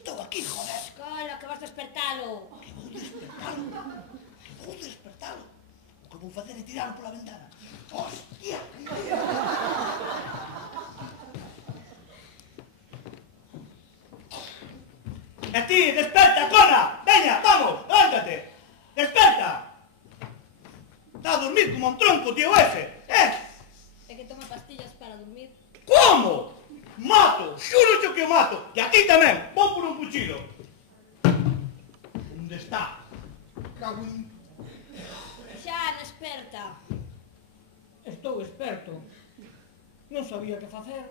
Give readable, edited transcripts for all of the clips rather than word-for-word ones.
Estou aquí, joder. Escola, que vas despertalo. Que vou despertalo. Que vou despertalo. O que vou facer é tiralo pola ventana. Hostia. E ti, desperta, Cona. Veña, vamos, levántate. Desperta. Está a dormir como un tronco, tío ese. É que toma pastillas para dormir. Como? Mato, xuro que o mato. E a ti tamén, vou por un cuchillo. Onde está? Cago en... Xa, desperta. Estou experto. Non sabía que facer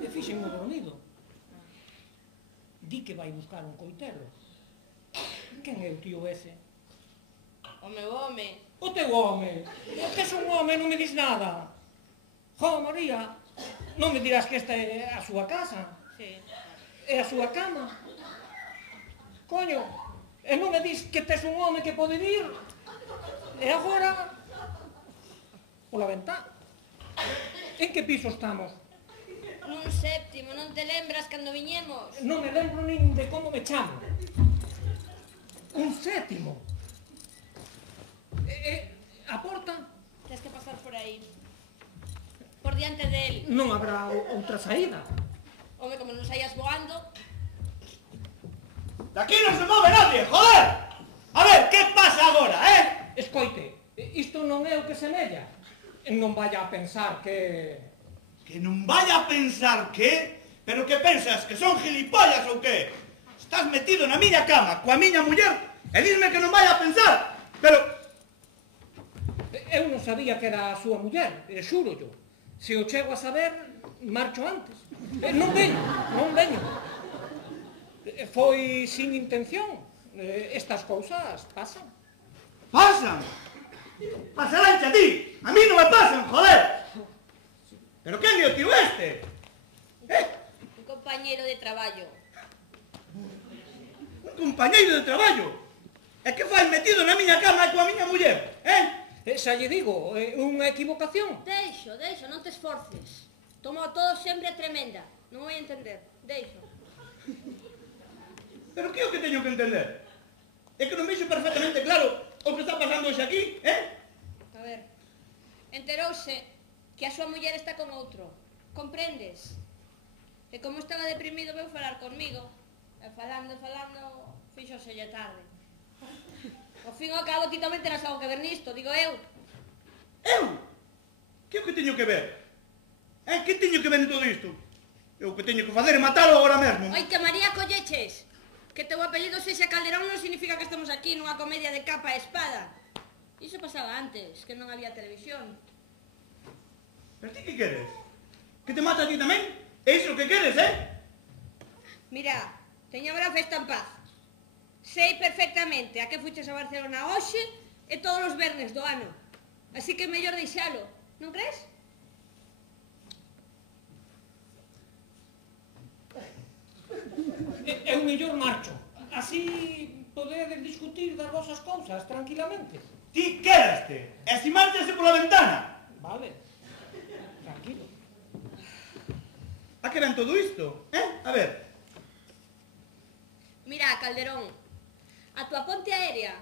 e fixenmo dormido. Di que vai buscar un coitelo. Quen é o tío ese? O meu home. O teu home. Que es un home, non me dis nada. Jo, María, non me dirás que esta é a súa casa. Sí. É a súa cama. Coño, e non me dis que tes un home que pode vir. E agora... pola ventá. En que piso estamos? Nun séptimo, non te lembras cando viñemos? Non me lembro nin de como me chamo. Un sétimo. A porta? Tens que pasar por aí. Por diante del. Non habrá outra saída. Home, como non saías voando. De aquí non se move nadie, joder! A ver, que pasa agora, Escoite, isto non é o que semella. Non vaya a pensar que... Que non vaya a pensar que... Pero que pensas, que son gilipollas ou que? Estás metido na miña cama, coa miña muller, e disme que non vaya a pensar. Pero... Eu non sabía que era a súa muller, xuro yo. Se o chego a saber, marcho antes. Non veño. Foi sin intención. Estas cousas pasan. Pasan? Pasaránche a ti, a mí non me pasan, joder. Pero quen é o tío este? Un compañeiro de traballo. Un compañeiro de traballo? E que fai metido na miña cama coa miña muller, Xa lle digo, é unha equivocación. Deixo, non te esforces. Tomo todo sempre tremenda. Non vou entender. Deixo. Pero que é o que teño que entender? É que non vexo perfectamente claro o que está pasando hoxe aquí, A ver, enterouse que a súa muller está con outro. Comprendes? E como estaba deprimido, veu falar conmigo. E falando, fíxoselle tarde. Ao fin ao cabo, ti tamén terás algo que ver nisto, digo eu. Eu? Que é o que teño que ver? Que teño que ver en todo isto? Eu o que teño que facer é matalo agora mesmo. Oi, que María colleches. Que teu apelido sexa Calderón non significa que estemos aquí nunha comedia de capa e espada. Iso pasaba antes, que non había televisión. Pero ti que queres? Que te mata a ti tamén? É iso o que queres, Mira, teñamos a festa en paz. Sei perfectamente a que fuches a Barcelona hoxe e todos os vernes do ano. Así que é mellor deixalo, non crees? Eu mellor marcho. Así podedes discutir das vosas cousas tranquilamente. Ti quédaste, e si márchase pola ventana. Vale. Tranquilo. A que ven todo isto, A ver. Mira, Calderón, a tua ponte aérea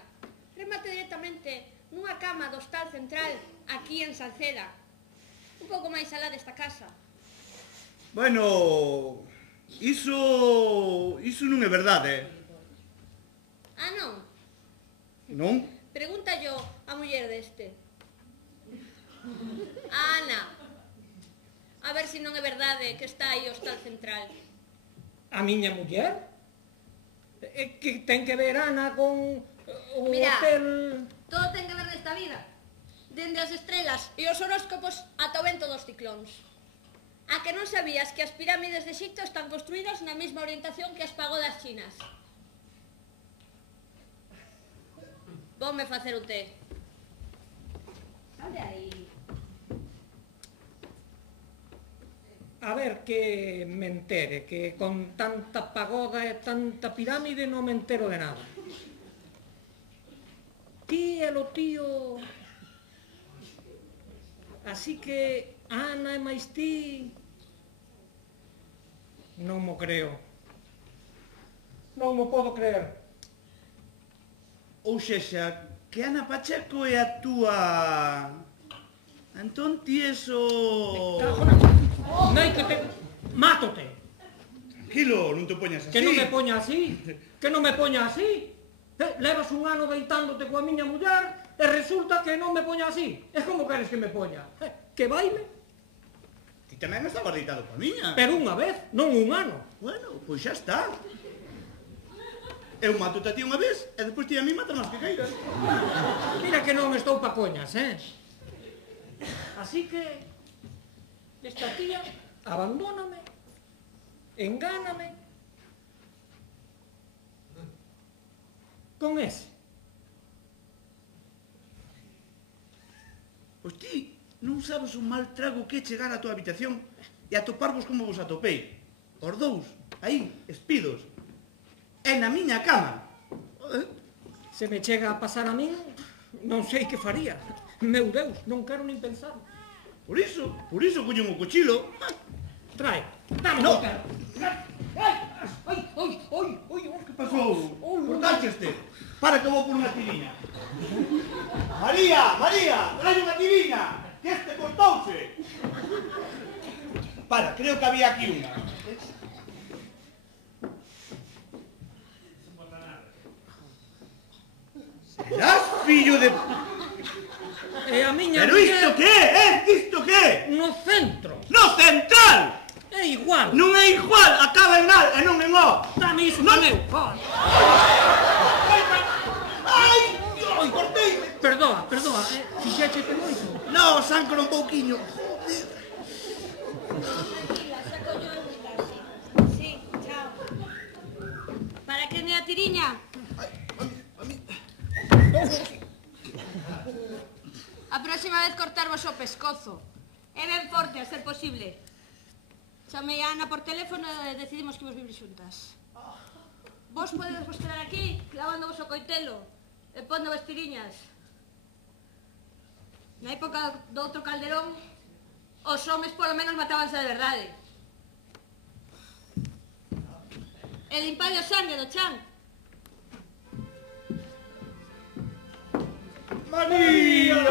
remate directamente nunha cama do Hostal Central aquí en Salceda. Un pouco máis alá desta casa. Bueno, iso non é verdade, Ah, non? Non? Pregunta yo a muller deste. Ana, a ver se non é verdade que está aí o Hostal Central. A miña muller? Que ten que ver Ana con o Mira, hotel... todo ten que ver nesta vida. Dende as estrelas e os horóscopos ata o vento dos ciclóns. A que non sabías que as pirámides de Egipto están construídas na mesma orientación que as pagodas chinas? Voume facer o té. Sal de aí. A ver que me entere, que con tanta pagoda e tanta pirámide non me entero de nada. Ti e lo tío... Así que Ana e máis ti... Non mo creo. non mo podo creer. Ou sexa, que Ana Pacheco é a túa... Entón ti eso... Cajo na... Nei que te... Mátote. Tranquilo, non te poñas así. Que non me poña así. Que non me poña así. Levas un ano deitándote coa miña muller e resulta que non me poña así. É como queres que me poña? Que baile? Ti tamén estabas deitado coa miña. Pero unha vez, non un ano. Bueno, pois xa está. Eu mato a ti unha vez e despois ti a mí matan as que queiras. Mira que non estou pa coñas, Así que esta tía abandóname, engáname con ese. Pois ti non sabes o mal trago que é chegar á tua habitación e atoparvos como vos atopei. Os dous, aí, espidos. E na miña cama. Se me chega a pasar a min, non sei que faría. Meu Deus, non quero nin pensar. Por iso coñen o cochilo. Trae, dame No. o perro. Ai, Que pasou? Cortaste? Para que vou por unha tiriña. María, trae unha tiriña, que este cortouse. Para, creo que había aquí unha. Serás fillo de... E a miña Pero isto que é? Isto que é? no centro. No central! É igual. Non é igual, acaba en al e non en o. Dame iso, Non. meu. Ai, Dios, cortei. Perdoa, fixéchete moito. No, sancro un pouquiño. Tranquila, saco yo en mi taxi. Sí, chao. ¿Para qué me la tiriña? A próxima vez cortarvos o pescozo. É ben forte, a ser posible. Chamei a Ana por teléfono e decidimos que vos vivir xuntas. Vos podedes quedar aquí, clavándovos o coitelo e pondo vestiriñas. Na época do outro Calderón, os homes polo menos matábanse de verdade. E limpadle o sangue do chan. María!